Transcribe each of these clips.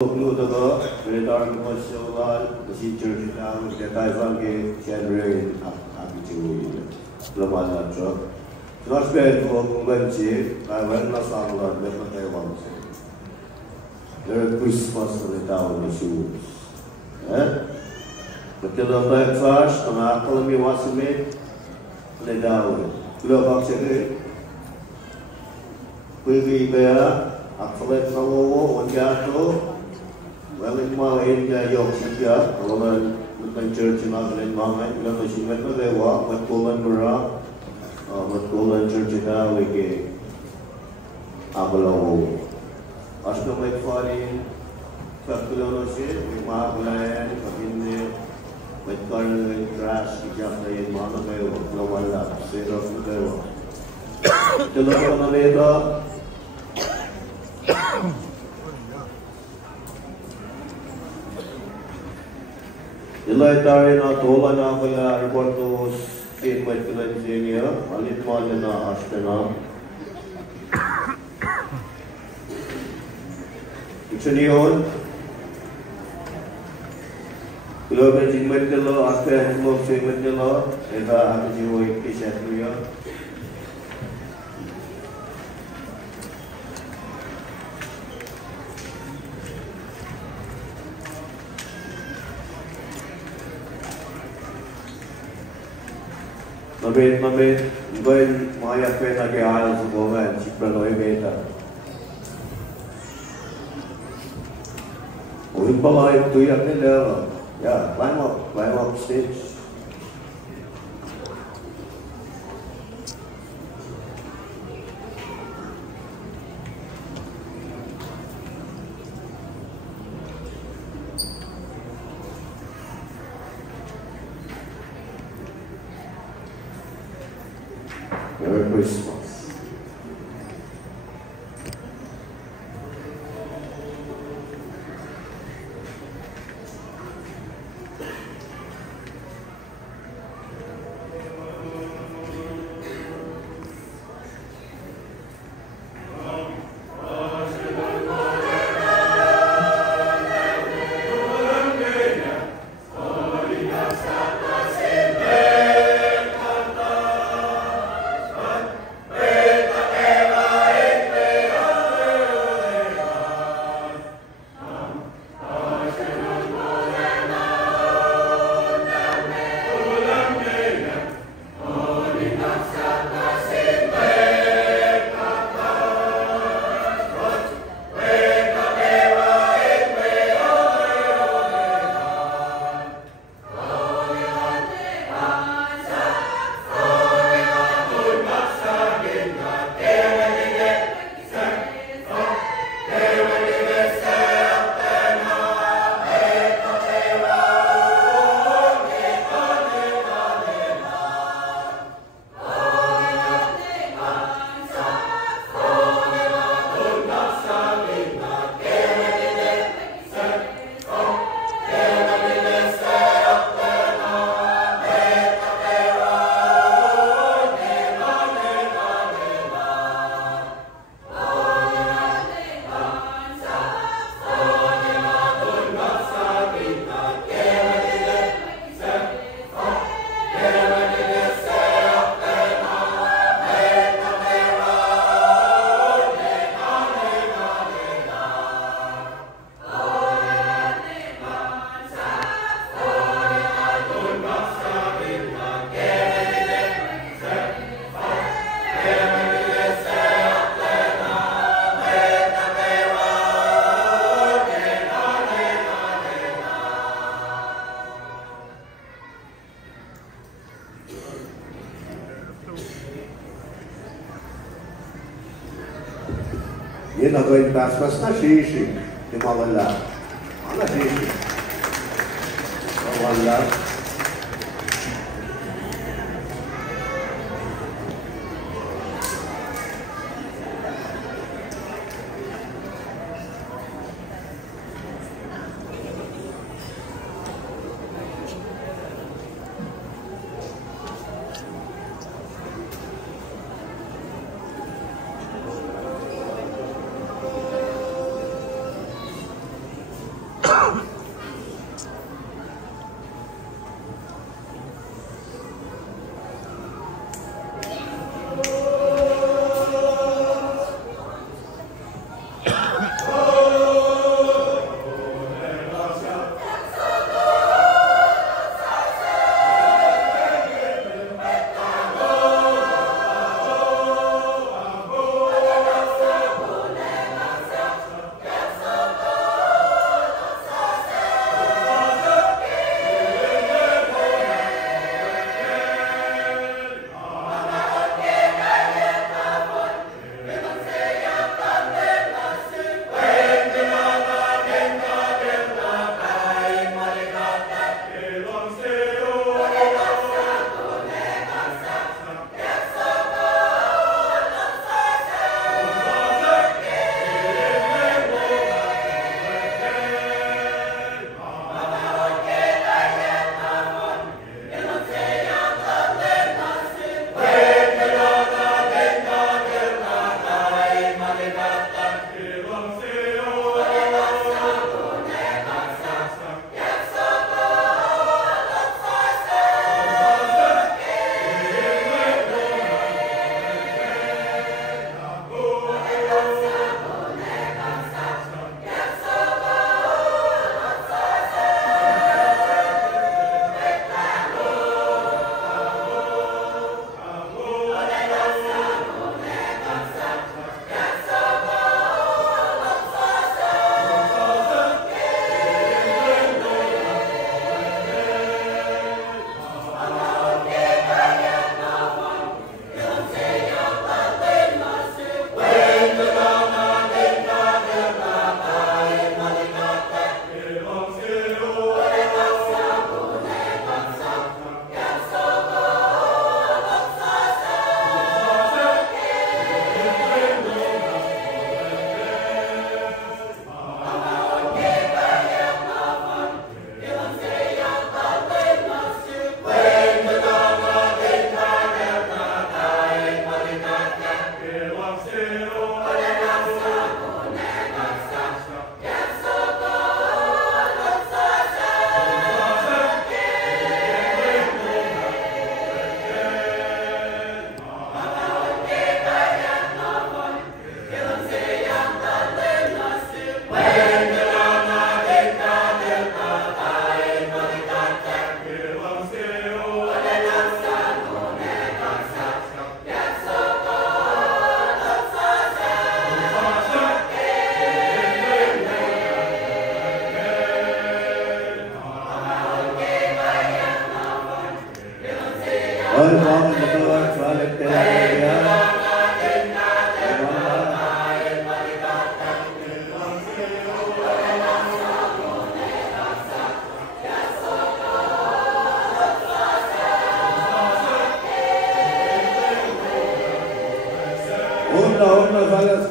Ludogo, Redar Mosoval, the Teacher Town, the Taiwangi, January, Abitu, Lamana Truck. Not bad for Muganchi, I went not on the Metal Taiwan. There are Christmas on the town of shoes. But the breakfast, and I told me what's the mate, the down. Look up to it. We bear, Aklet Sawo, one gato. Well, in my area, Yorkshire, Roman Church in Ireland, Mamma, she went to the walk, what Coleman Mura, what Coleman Church in Alwiki, Abelo. Oscar McFarlane, Capilano, we mark land, Cabin, with garden and trash, Jaffa in Monaco, no one left, say of the devil. The Lord on the later. Ilai na tola na kaya reportos in Michael Engineer, Alitman na Ashtana. Ichunion, Global Jimmetilla, Astra and Smoke Simetilla, and Abijo Kishatria. Mabit, when Maya Pena Gals go and she beta. We polite to your level. Yeah, climb up stage. Merry Christmas. Yun na gawin basbas na shishi. Yung mawala. Ano shishi? Mawala.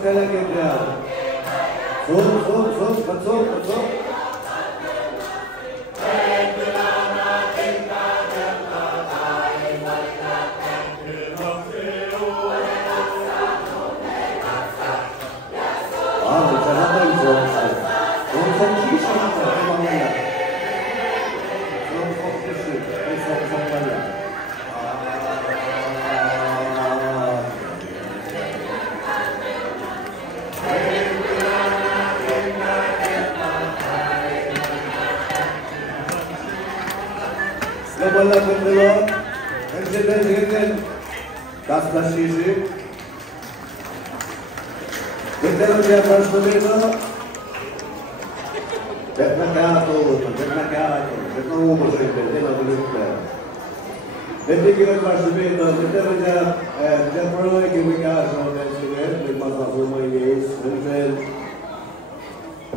sekali lagi dia. Betul. Bola kedua, dengan das Lasisi. Kita lihat first itu, kita umur kita boleh. Jadi kita first itu, kita lihat kita perlu kita soal dengan masa semua ini, dan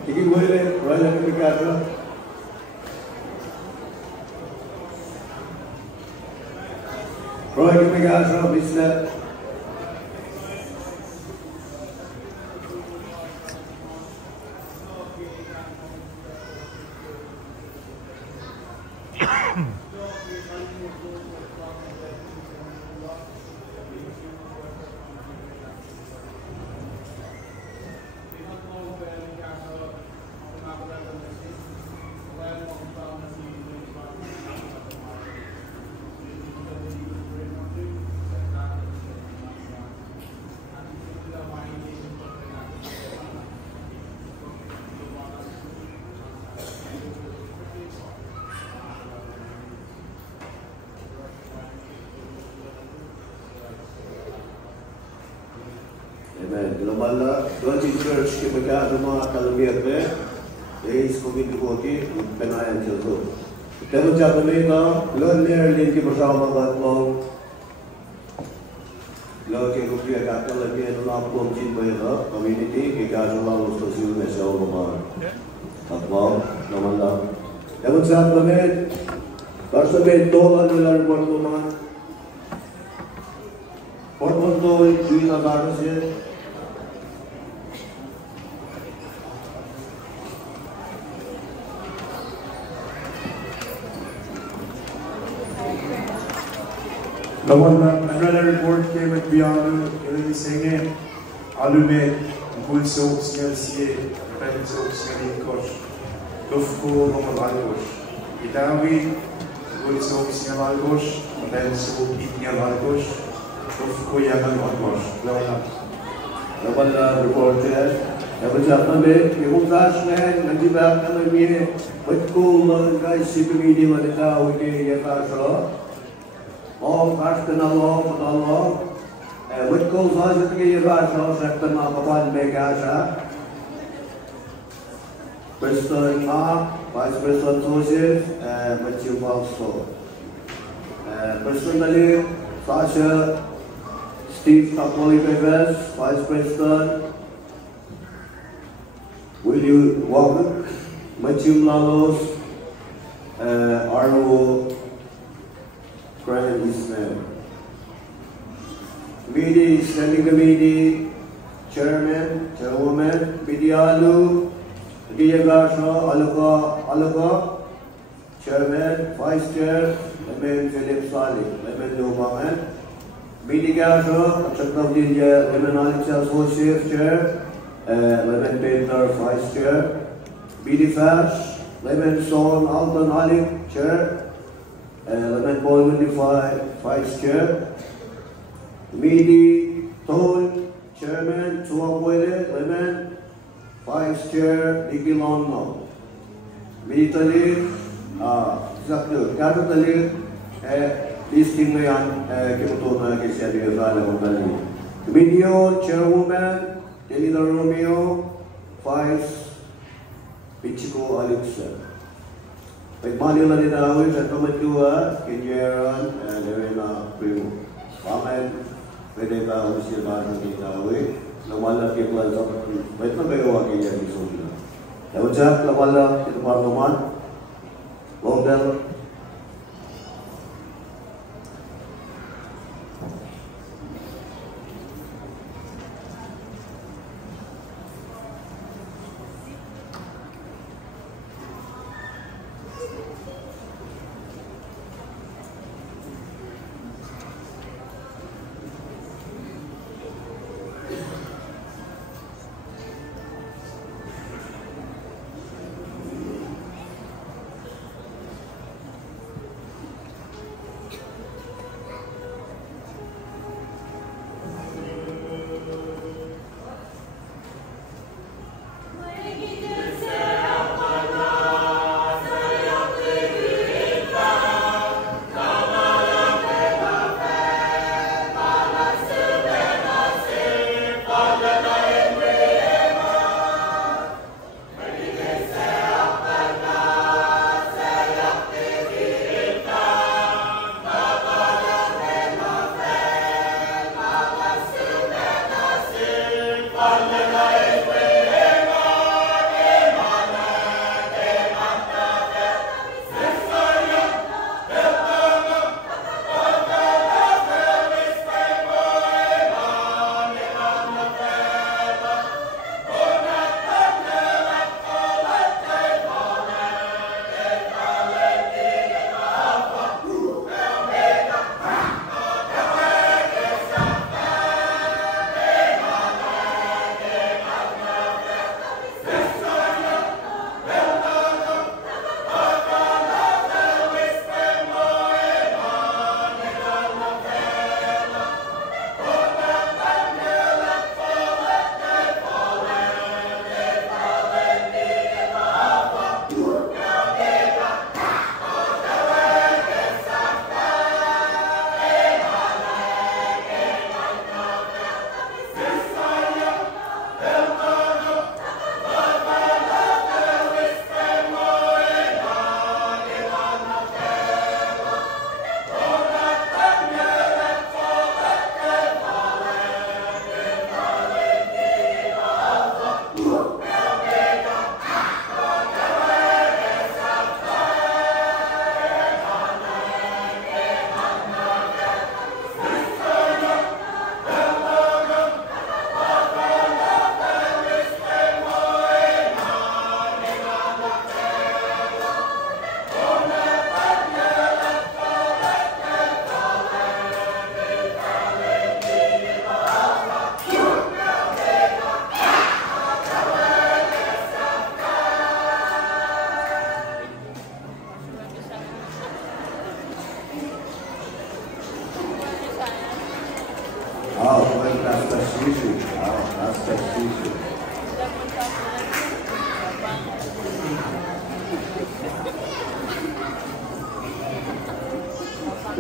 kita boleh rasa kita. Roy Picasso, Mr. Global Dodgy Church के बगैर हमारा कलमियत में ये इसको भी दिखो कि बनाया चलतो तब जब मैं ना लर्नर लिंक की प्रसार में बात करूँ लड़के को भी अगर कल के तो आप को चिन पे ना कम्युनिटी के कार्य वालों को सील में से वो बार अथवा नमला तब जब मैं वर्ष में दो लर्नर वर्तमान वर्तमान तो चीज़ आधार से Another report came at Biano, singing Alumet, Bull Soaps, Nelsie, Pen Soaps, Kosh, Lufko, Romalagos. Itawi, Bull Soaps, Yamalgos, Pen Soap, Yamalgos, Lufko, Yamalgos. Global report है अब जाता है ये मुद्दास में नदी बाग में ये बच्चों का शिपमिडी वाले का उनके ये काशलो All personal law, which goes on to the Russia, second of one big Asha, President Mark, Vice President Joseph, Matthew Balso, personally, Sasha, Steve Tapoli Peves, Vice President, William Walker, Matthew Lalos, Arno. Grand Islam. Committee, Standing Committee, Chairman, Chairwoman, Bidialu, Diagasho, Alaka, Chairman, Vice Chair, Lemen Philip Salih, Lemen Lumaman, Bidigasho, Chakavdija, Lemen Alexa Associate Chair, Lemen Painter, Vice Chair, Bidifash, Lemen Son Alton Ali, Chair, Lemen Baldwin Vice Chair, Midi Toll, Chairman, Tuapuede, Lemen, Vice Chair, Diki Lonno, Midi Talib, Zakir, Kadu Talib, listing the Kimotona Kishabi Valley of Bali. Video, Chairwoman, Delida Romeo, Vice, Pichico Alexa. Pagmali na din awin sa tumadua, kinyeran, dari na primo. Pamen, pwede ka usil ba ng kitawin, nawala kiplan sa pagkakit. Ba't na kayo ang kinyeran iso nila? Dapat siya, nawala, ito pa naman, Longdell.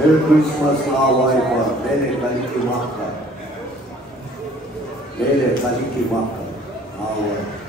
Merry Christmas away for Lele Kalikimaka. Lele Kalikimaka. Away.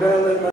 Well,